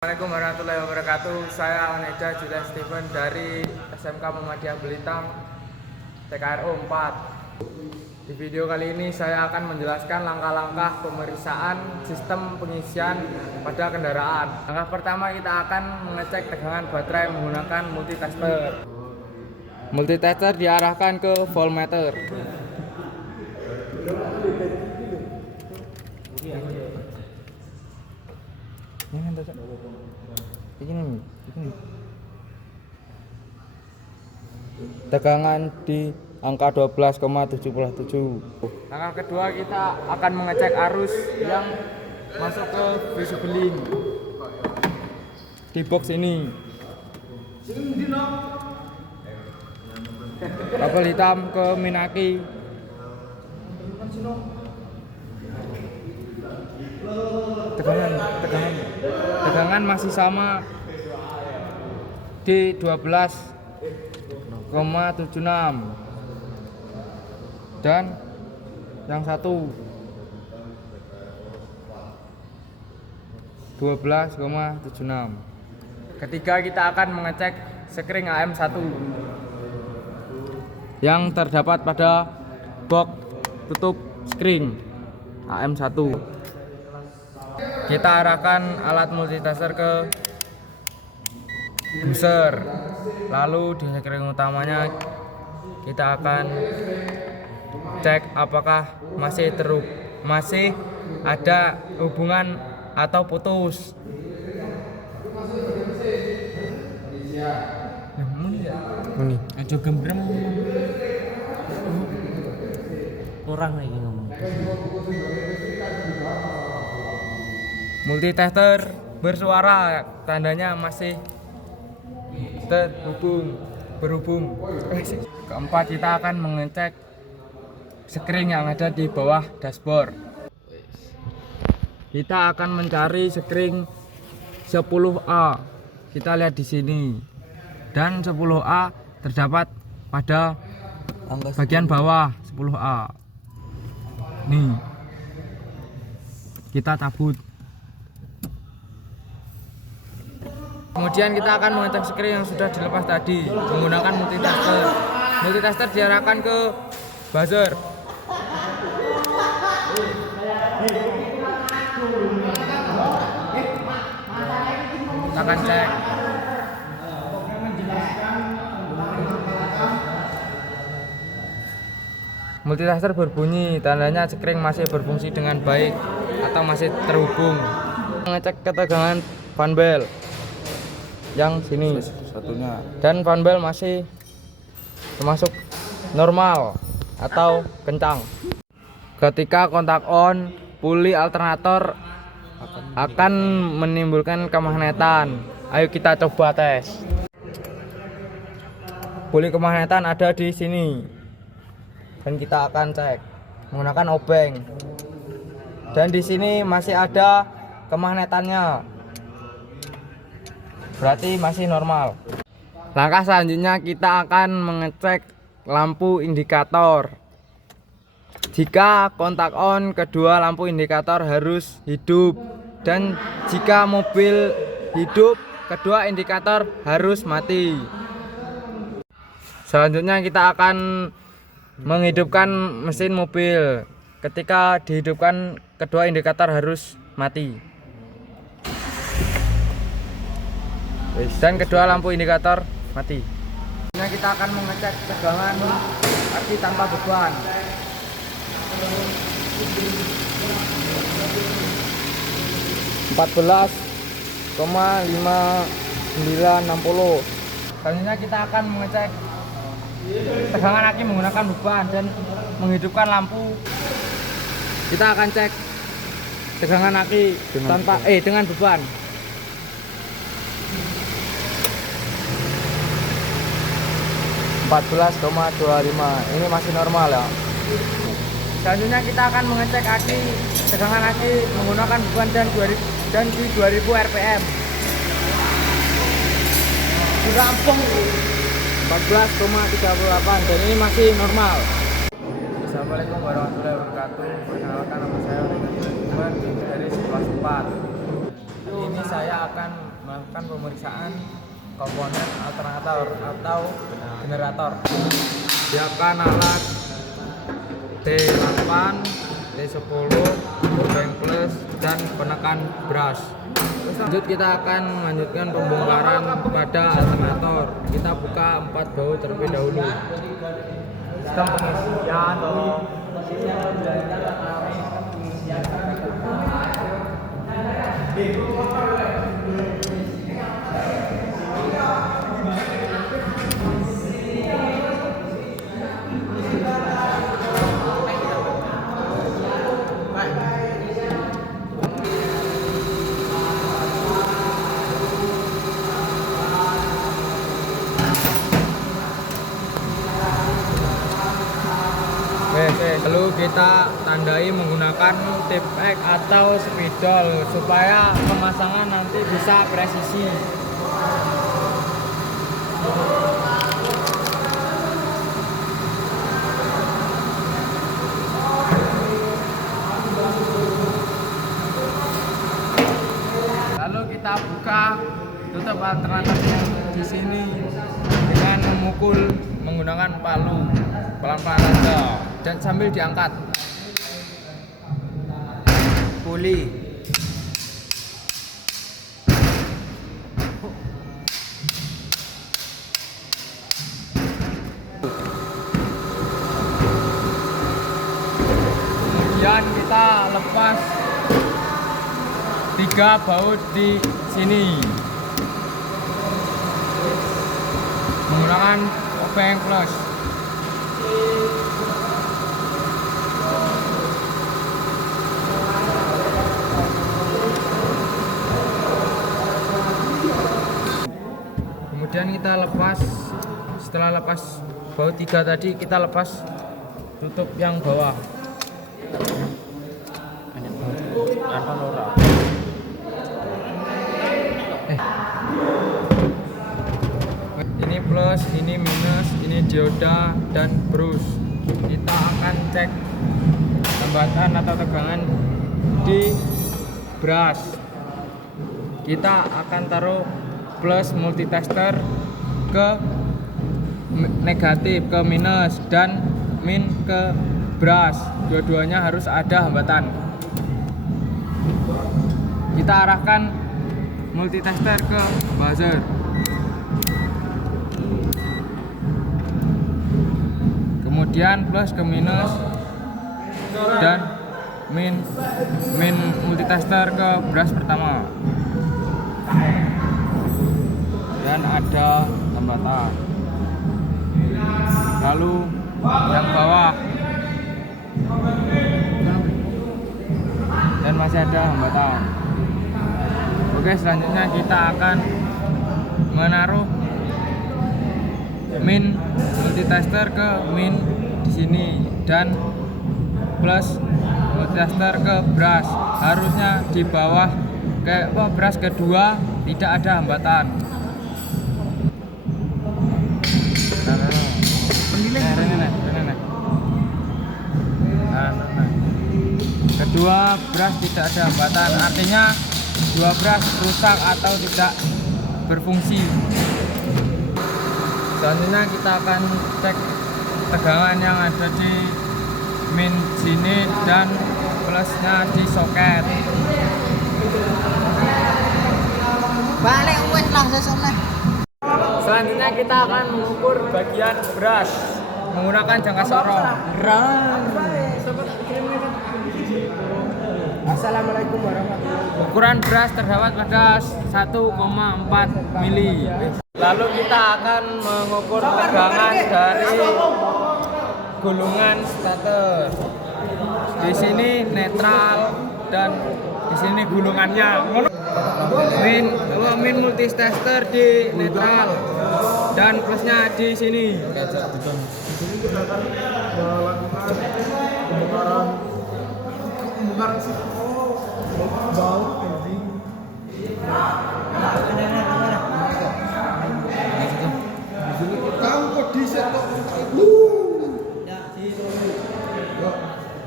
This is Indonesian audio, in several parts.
Assalamualaikum warahmatullahi wabarakatuh. Saya Oneja Julian Steven dari SMK Muhammadiyah Belitang TKRO 4. Di video kali ini saya akan menjelaskan langkah-langkah pemeriksaan sistem pengisian pada kendaraan. Langkah pertama kita akan mengecek tegangan baterai menggunakan multitester. Multitester diarahkan ke voltmeter. Ini tegangan di angka 12,77. Langkah kedua kita akan mengecek arus yang masuk ke visibeling di box ini. Kabel hitam ke minaki. Tegangan masih sama di 12,76 dan yang satu 12,76. Ketiga kita akan mengecek sekring AM1 yang terdapat pada box tutup sekring AM1. Kita arahkan alat multitester ke buzzer, lalu di sekring utamanya kita akan cek apakah masih ada hubungan atau putus. Muni. Aja gembrem. Kurang lagi ngomong. Multitester bersuara, tandanya masih berhubung. Keempat kita akan mengecek sekring yang ada di bawah dashboard. Kita akan mencari sekring 10A. Kita lihat di sini. Dan 10A terdapat pada bagian bawah 10A. Nih. Kita cabut. Kemudian kita akan mengecek sekring yang sudah dilepas tadi menggunakan multitester. Multitester diarahkan ke buzzer. Kita akan cek. Multitester berbunyi, tandanya sekring masih berfungsi dengan baik atau masih terhubung. Mengecek ketegangan fan belt yang sini Satunya. dan fan belt masih termasuk normal atau kencang. Ketika kontak on, puli alternator akan menimbulkan kemagnetan. Ayo kita coba tes. Puli kemagnetan ada di sini dan kita akan cek menggunakan obeng. Dan di sini masih ada kemagnetannya. Berarti masih normal. Langkah selanjutnya kita akan mengecek lampu indikator. Jika kontak on, kedua lampu indikator harus hidup, dan jika mobil hidup, kedua indikator harus mati. Selanjutnya kita akan menghidupkan mesin mobil. Ketika dihidupkan, kedua indikator harus mati. Dan kedua lampu indikator mati. Nah, kita akan mengecek tegangan aki tanpa beban. 14,5960. Selanjutnya kita akan mengecek tegangan aki menggunakan beban dan menghidupkan lampu. Kita akan cek tegangan aki dengan beban. 14,25. Ini masih normal ya. Selanjutnya kita akan mengecek aki, tegangan aki menggunakan beban dan di 2000 rpm. Rampung 14,38 dan ini masih normal. Assalamualaikum warahmatullahi wabarakatuh. Perkenalkan, nama saya Oneja Julian Steven dari kelas 4. Ini saya akan melakukan pemeriksaan komponen alternator atau generator. Siapkan alat T8, T10, obeng plus, dan penekan brush. Lanjut kita akan melanjutkan pembongkaran pada alternator. Kita buka 4 baut terlebih dahulu. Sistem pengisian lalu kita tandai menggunakan tip X atau spidol supaya pemasangan nanti bisa presisi. Lalu kita buka tutup alternatifnya di sini dengan memukul menggunakan palu pelan-pelan saja dan sambil diangkat. Puli. Kemudian kita lepas 3 baut di sini menggunakan obeng plus. Kemudian kita lepas, setelah lepas baut 3 tadi, kita lepas tutup yang bawah. Ini plus, ini minus, ini dioda dan brush. Kita akan cek hambatan atau tegangan di brush. Kita akan taruh plus multitester ke negatif, ke minus, dan min ke brush. Dua-duanya harus ada hambatan. Kita arahkan multitester ke buzzer. Kemudian plus ke minus dan min multitester ke brush pertama. Dan ada hambatan. Lalu yang bawah dan masih ada hambatan. Oke, selanjutnya kita akan menaruh min multitester ke min di sini dan plus multitester ke brush. Harusnya di bawah ke brush kedua tidak ada hambatan. Kedua brush tidak ada hambatan, artinya dua brush rusak atau tidak berfungsi. Selanjutnya kita akan cek tegangan yang ada di min sini dan plusnya di soket. Balik wes lah sesone. Selanjutnya kita akan mengukur bagian brush menggunakan jangka sorong. Assalamualaikum warahmatullahi wabarakatuh. Ukuran brush terdapat pada 1,4 mili. Lalu kita akan mengukur tegangan dari gulungan starter. Di sini netral dan di sini gulungannya. Min multitester di netral dan plusnya di sini. Tahu kok di set kok. Di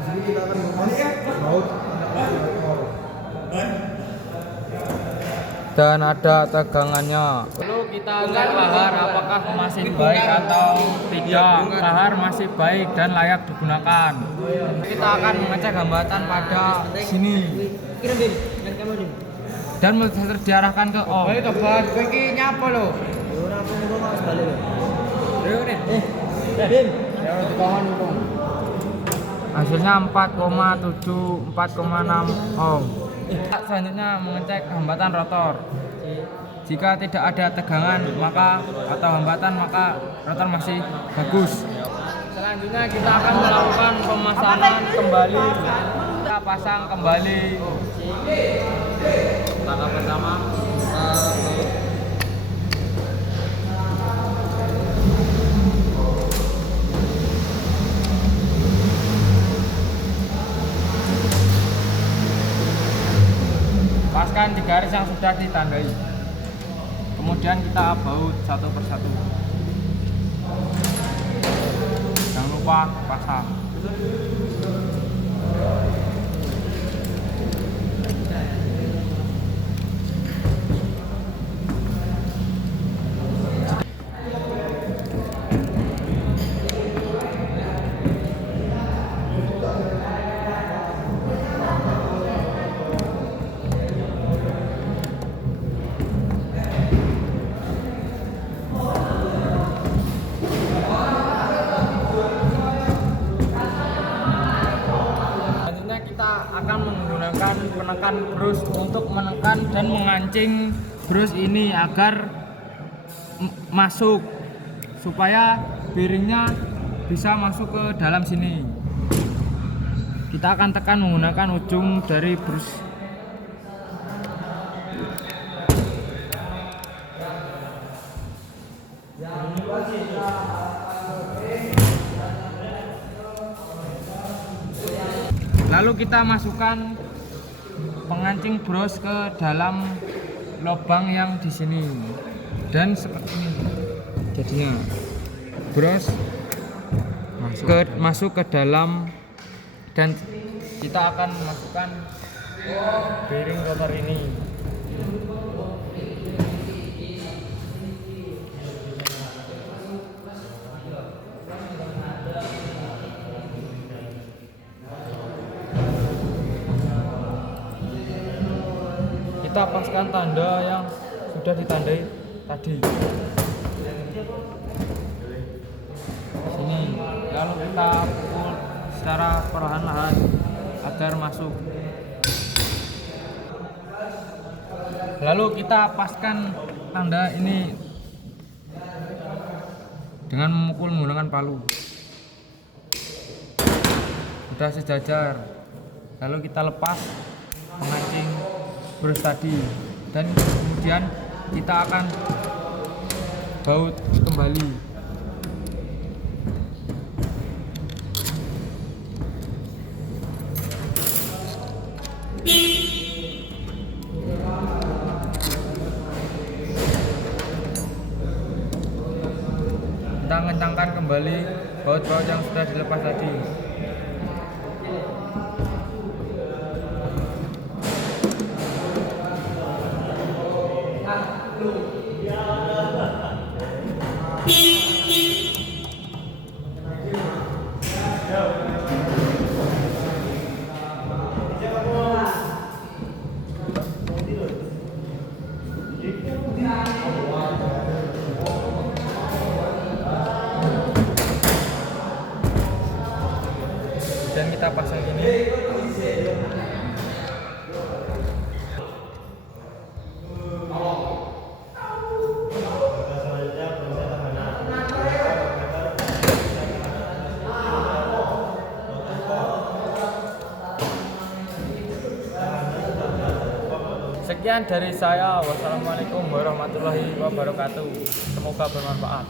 sini kita akan membahas baut. dan ada tegangannya. Lalu kita cek lahar apakah masih baik atau tidak. Lahar masih baik dan layak digunakan. Kita akan mengecek hambatan pada sini dan diarahkan ke on. Baik tobat, kowe iki nyapa lho? Ora apa-apa Mas balik lho. Bim. Ya dikon itu. Hasilnya 4,7 4,6 ohm. Selanjutnya mengecek hambatan rotor. Jika tidak ada tegangan atau hambatan maka rotor masih bagus. Selanjutnya kita akan melakukan pemasangan kembali. Kita pasang kembali. Langkah pertama paskan di garis yang sudah ditandai. Kemudian kita baut satu persatu. Jangan lupa pasang. Akan menggunakan penekan brus untuk menekan dan mengancing brus ini agar masuk supaya bearingnya bisa masuk ke dalam sini. Kita akan tekan menggunakan ujung dari brus. Lalu kita masukkan pengancing bros ke dalam lubang yang di sini dan seperti ini. Jadinya bros masuk ke dalam dan kita akan masukkan bearing rotor ini. Kita paskan tanda yang sudah ditandai tadi sini, lalu kita pukul secara perlahan-lahan agar masuk. Lalu kita paskan tanda ini dengan memukul menggunakan palu. Sudah sejajar, lalu kita lepas pengancing brus tadi dan kemudian kita akan baut kembali. Kita kencangkan kembali baut-baut yang sudah dilepas tadi. Dan kita pasang ini. Sekian dari saya. Wassalamualaikum warahmatullahi wabarakatuh. Semoga bermanfaat.